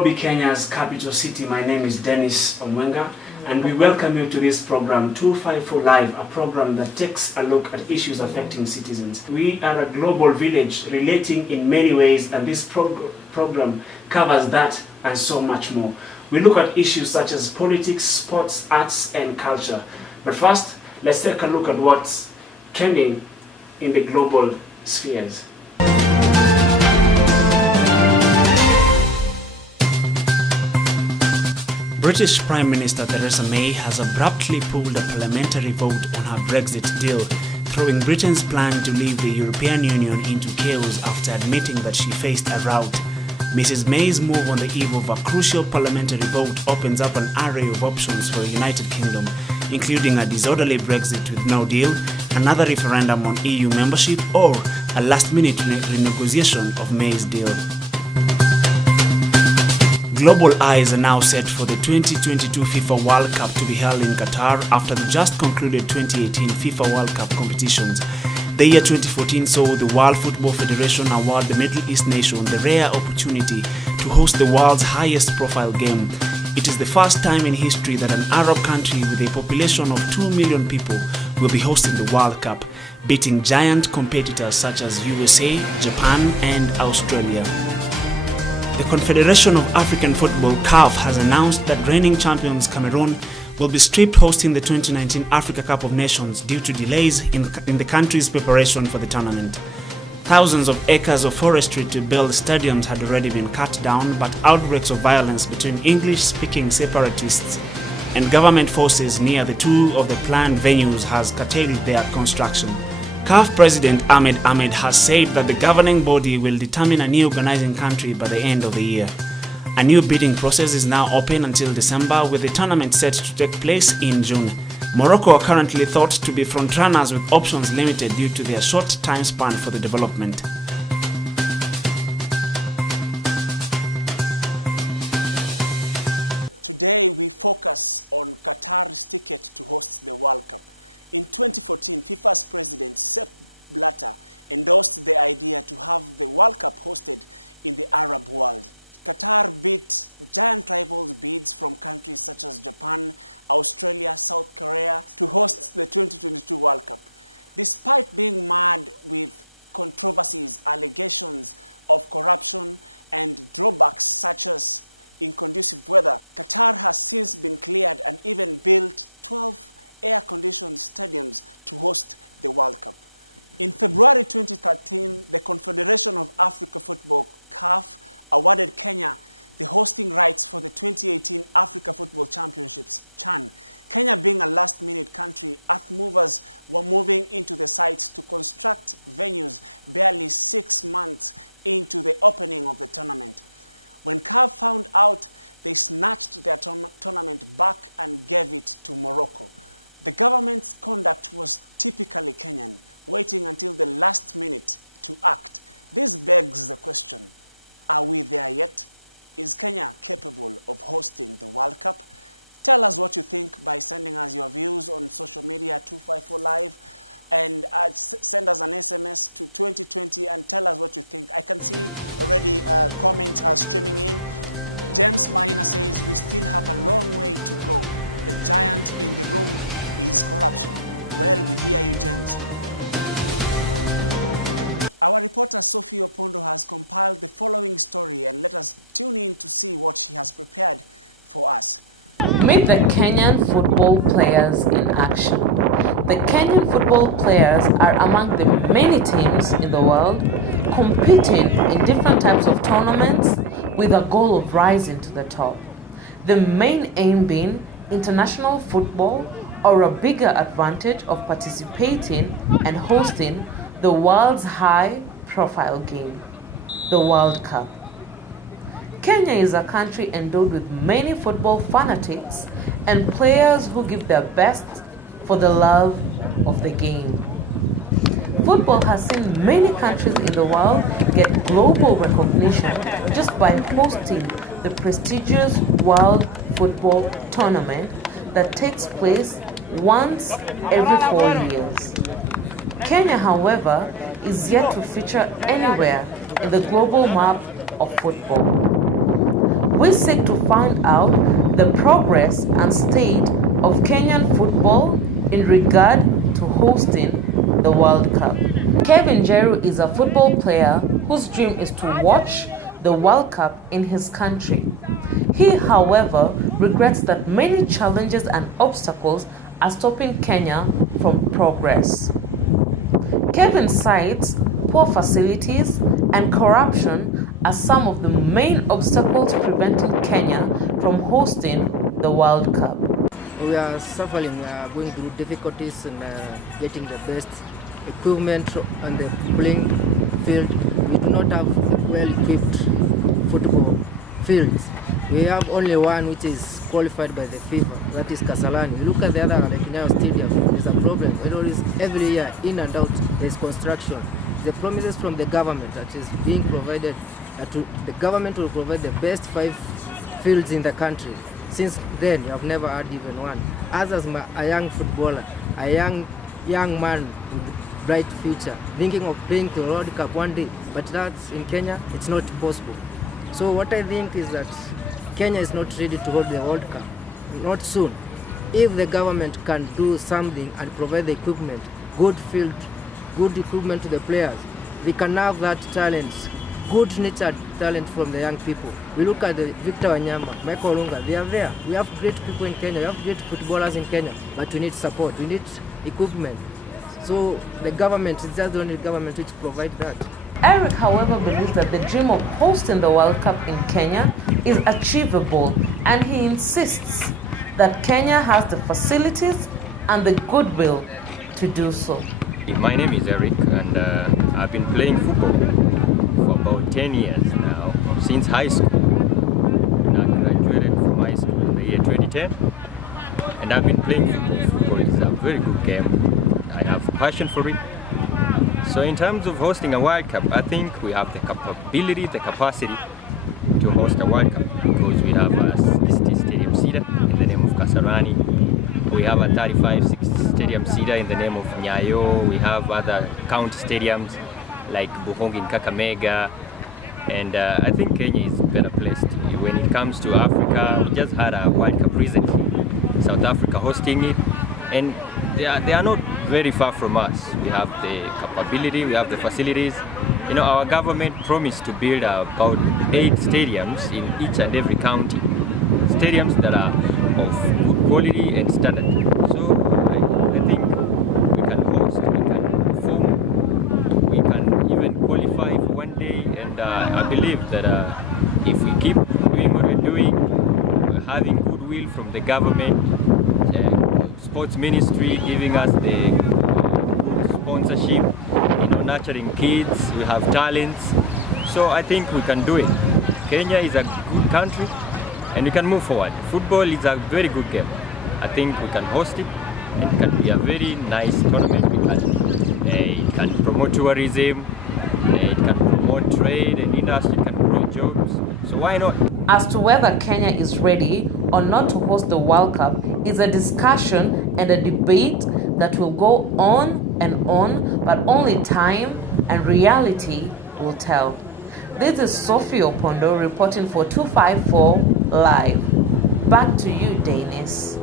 Nairobi, Kenya's capital city. My name is Dennis Omwenga, and we welcome you to this program, 254 Live, a program that takes a look at issues affecting citizens. We are a global village relating in many ways, and this program covers that and so much more. We look at issues such as politics, sports, arts, and culture. But first, let's take a look at what's trending in the global spheres. British Prime Minister Theresa May has abruptly pulled a parliamentary vote on her Brexit deal, throwing Britain's plan to leave the European Union into chaos after admitting that she faced a rout. Mrs May's move on the eve of a crucial parliamentary vote opens up an array of options for the United Kingdom, including a disorderly Brexit with no deal, another referendum on EU membership, or a last-minute renegotiation of May's deal. Global eyes are now set for the 2022 FIFA World Cup to be held in Qatar after the just concluded 2018 FIFA World Cup competitions. The year 2014 saw the World Football Federation award the Middle East nation the rare opportunity to host the world's highest profile game. It is the first time in history that an Arab country with a population of 2 million people will be hosting the World Cup, beating giant competitors such as USA, Japan, and Australia. The Confederation of African Football, CAF, has announced that reigning champions Cameroon will be stripped hosting the 2019 Africa Cup of Nations due to delays in the country's preparation for the tournament. Thousands of acres of forestry to build stadiums had already been cut down, but outbreaks of violence between English-speaking separatists and government forces near the two of the planned venues has curtailed their construction. CAF President Ahmed Ahmed has said that the governing body will determine a new organizing country by the end of the year. A new bidding process is now open until December, with the tournament set to take place in June. Morocco are currently thought to be frontrunners with options limited due to their short time span for the development. Meet the Kenyan football players in action. The Kenyan football players are among the many teams in the world competing in different types of tournaments with a goal of rising to the top. The main aim being international football, or a bigger advantage of participating and hosting the world's high-profile game, the World Cup. Kenya is a country endowed with many football fanatics and players who give their best for the love of the game. Football has seen many countries in the world get global recognition just by hosting the prestigious World Football Tournament that takes place once every 4 years. Kenya, however, is yet to feature anywhere in the global map of football. we seek to find out the progress and state of Kenyan football in regard to hosting the World Cup. Kevin Njeru is a football player whose dream is to watch the World Cup in his country. He, however, regrets that many challenges and obstacles are stopping Kenya from progress. Kevin cites poor facilities and corruption as some of the main obstacles preventing Kenya from hosting the World Cup. We are suffering, we are going through difficulties in getting the best equipment on the playing field. We do not have well-equipped football fields. We have only one which is qualified by the FIFA, that is Kasarani. You look at the other, like Nyayo Stadium, there's a problem. Every year, in and out, there's construction. The promises from the government that is being provided, the government will provide the best 5 fields in the country. Since then, you have never had even one. As a young footballer, a young man with bright future, thinking of playing the World Cup one day, but that's in Kenya, it's not possible. So what I think is that Kenya is not ready to hold the World Cup, not soon. If the government can do something and provide the equipment, good field, good equipment to the players, they can have that talent, good natured talent from the young people. We look at the Victor Wanyama, Michael Olunga, they are there. We have great people in Kenya, we have great footballers in Kenya, but we need support, we need equipment. So the government is just the only government which provide that. Eric, however, believes that the dream of hosting the World Cup in Kenya is achievable, and he insists that Kenya has the facilities and the goodwill to do so. My name is Eric, and I've been playing football for about 10 years now, since high school. And I graduated from high school in the year 2010, and I've been playing football. Football is a very good game. I have passion for it. So in terms of hosting a World Cup, I think we have the capability, the capacity to host a World Cup, because we have a 60 stadium seater in the name of Kasarani. We have a 35-60 stadium seater in the name of Nyayo. We have other county stadiums like Buhongi in Kakamega. And I think Kenya is better placed. When it comes to Africa, we just had a World Cup recently, South Africa hosting it. And they are not very far from us. We have the capability, we have the facilities. You know, our government promised to build about 8 stadiums in each and every county. Stadiums that are of good quality and standard. So I think we can host, we can perform, we can even qualify for one day. And I believe that if we keep doing what we're doing, having goodwill from the government, sports ministry giving us the good sponsorship, nurturing kids, we have talents. So I think we can do it. Kenya is a good country and we can move forward. Football is a very good game. I think we can host it and it can be a very nice tournament. It can promote tourism, it can promote trade and industry, it can promote jobs. So why not? As to whether Kenya is ready or not to host the World Cup is a discussion and a debate that will go on and on, but only time and reality will tell. This is Sophie Opondo reporting for 254 Live. Back to you, Danis.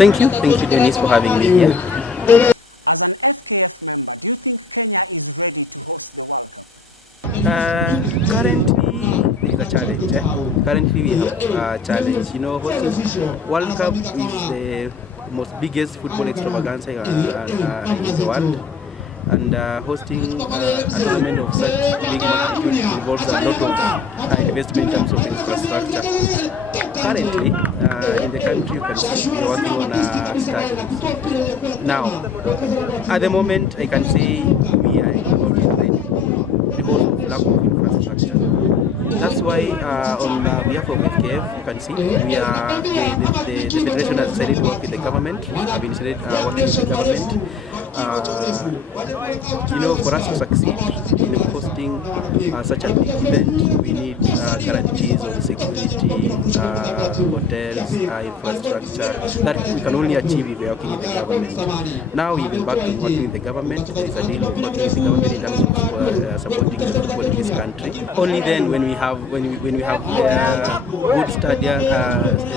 Thank you, Dennis, for having me here. Currently, there is a challenge. Currently, we have a challenge. Hosting World Cup is the most biggest football extravaganza in the world, and hosting a tournament of such big magnitude involves a lot of investment in terms of infrastructure. Currently, in the country, you can see we are working on stadiums. Now, at the moment, I can say we are not yet ready because of lack of infrastructure. That's why on behalf of FKF, you can see we are the federation has decided to work with the government. I've been decided working with the government. For us to succeed in hosting such a big event, we need guarantees on security, hotels, infrastructure that we can only achieve if we are working with the government. Now we've been back to working with the government. There is a deal of working with the government in terms of supporting the football in this country. Only then, when we have good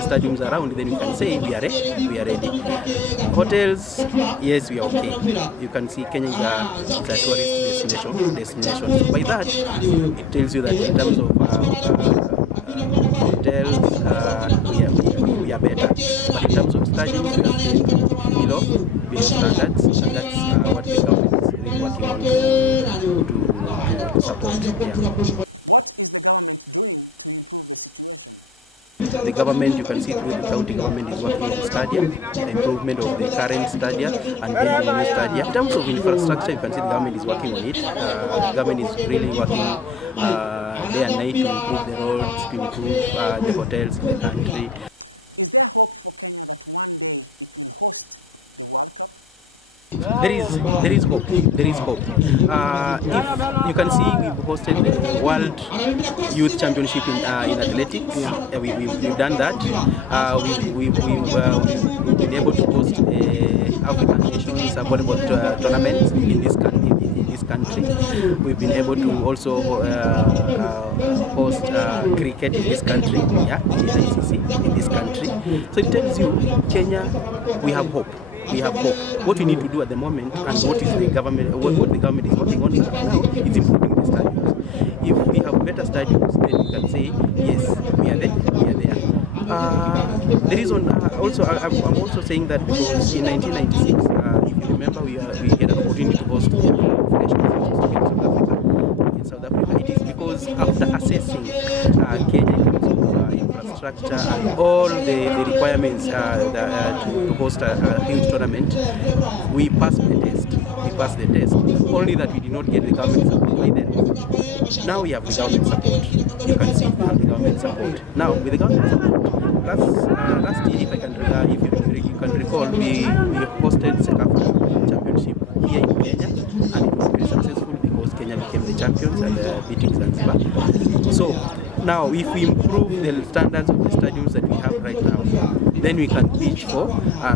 stadiums around, then we can say we are ready. We are ready. Hotels, yes, we are okay. You can see Kenya is a tourist destination. So by that, it tells you that in terms of hotels, we are better. But in terms of stadiums, we are still below standards, and that's what the government is really working on to support. Yeah. The government, you can see through the county government, is working on stadium, the improvement of the current stadium and building a new stadium. In terms of infrastructure, you can see the government is working on it. The government is really working day and night to improve the roads, to improve the hotels in the country. There is hope. If you can see, we've hosted the World Youth Championship in athletics. We've done that. We've been able to host African Nations volleyball tournaments in this country. We've been able to also host cricket in this country, in ICC in this country. So it tells you, Kenya, we have hope. We have hope. What we need to do at the moment, and what the government is working on now, is improving the stadiums. If we have better stadiums, then we can say yes, we are there. The reason also, I'm also saying that because in 1996, if you remember, we had an opportunity to host the in South Africa. It is because after assessing Kenya in terms of infrastructure and all the requirements to host a huge tournament, we passed the test. Only that we did not get the government support by then. Now we have the government support. You can see we have the government support. Now with the government support, last year, if you can recall, we hosted Sekafa Championship here in Kenya, and it was very successful because Kenya became the champions and beating Zanzibar. So now, if we improve the standards of the stadiums that we have right now, then we can pitch for,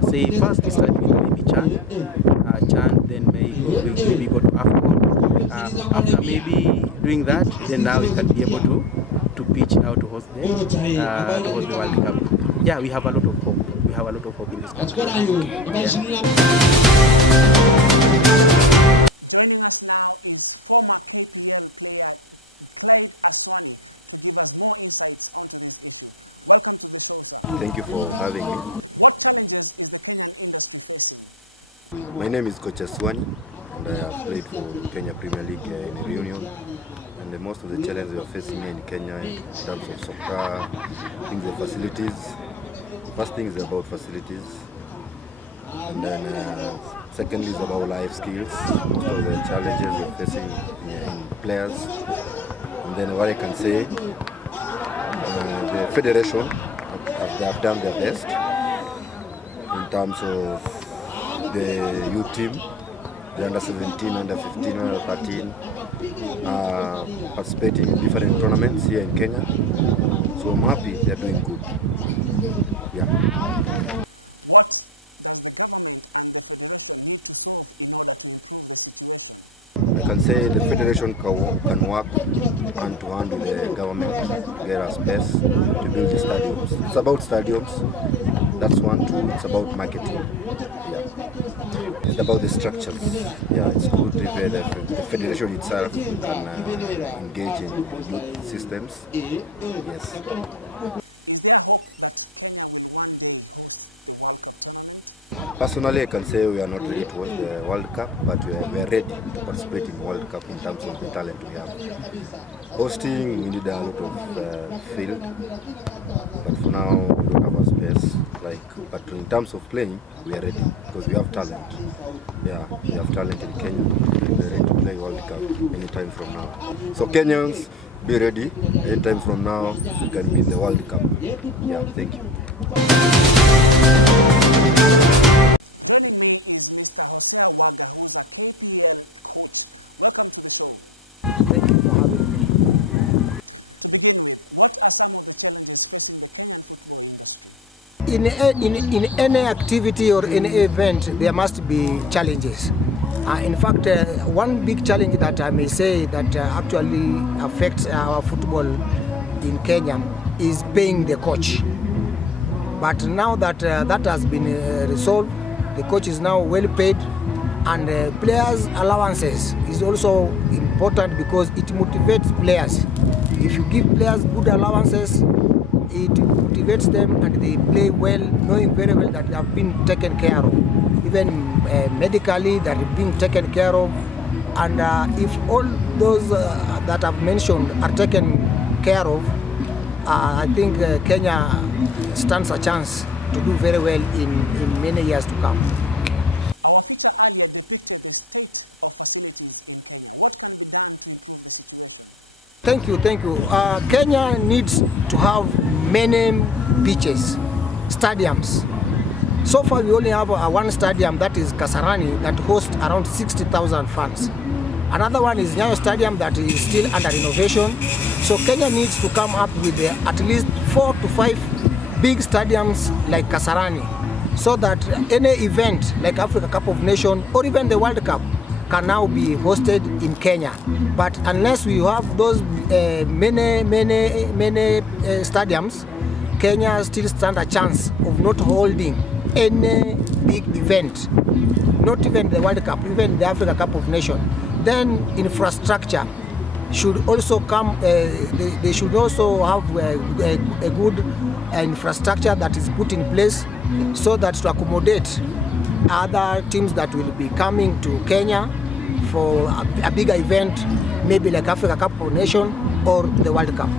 say, first we start with maybe Chan, then maybe go to AFCON. After maybe doing that, then now we can be able to pitch now to host the World Cup. Yeah, we have a lot of hope. We have a lot of hope in this country. Thank you for having me. My name is Coach Aswani, and I have played for Kenya Premier League in Reunion. And most of the challenges we are facing here in Kenya in terms of soccer, I think the facilities. First thing is about facilities, and then secondly is about life skills. Most of the challenges we are facing in players. And then what I can say, the federation, they have done their best in terms of the youth team, the under 17, under 15, under 13, participating in different tournaments here in Kenya. So I'm happy they're doing good. Yeah. I can say the federation can work hand to hand with the government to get us best to build the stadiums. It's about stadiums, that's one. Two, it's about marketing. Yeah. It's about the structures. Yeah, it's good if the federation itself can engage in youth systems. Yes. Personally, I can say we are not ready to host the World Cup, but we are ready to participate in World Cup in terms of the talent we have. Hosting, we need a lot of field, but for now we don't have a space. But in terms of playing, we are ready because we have talent. Yeah, we have talent in Kenya. We are ready to play World Cup anytime from now. So Kenyans, be ready. Anytime from now, we can be in the World Cup. Yeah, thank you. Thank you for having me. In any activity or any event, there must be challenges. In fact, one big challenge that I may say that actually affects our football in Kenya is paying the coach. But now that that has been resolved, the coach is now well paid, and players' allowances is also important because it motivates players. If you give players good allowances, it motivates them and they play well, knowing very well that they have been taken care of. Even medically, they are being taken care of. And if all those that I've mentioned are taken care of, I think Kenya stands a chance to do very well in many years to come. Thank you. Kenya needs to have many beaches, stadiums. So far we only have one stadium, that is Kasarani, that hosts around 60,000 fans. Another one is Nyayo Stadium that is still under renovation. So Kenya needs to come up with at least 4 to 5 big stadiums like Kasarani, so that any event like Africa Cup of Nations or even the World Cup can now be hosted in Kenya. But unless we have those many stadiums, Kenya still stand a chance of not holding any big event, not even the World Cup, even the Africa Cup of Nations. Then infrastructure should also come, they should also have a good infrastructure that is put in place so that to accommodate other teams that will be coming to Kenya for a bigger event, maybe like Africa Cup of Nations or the World Cup.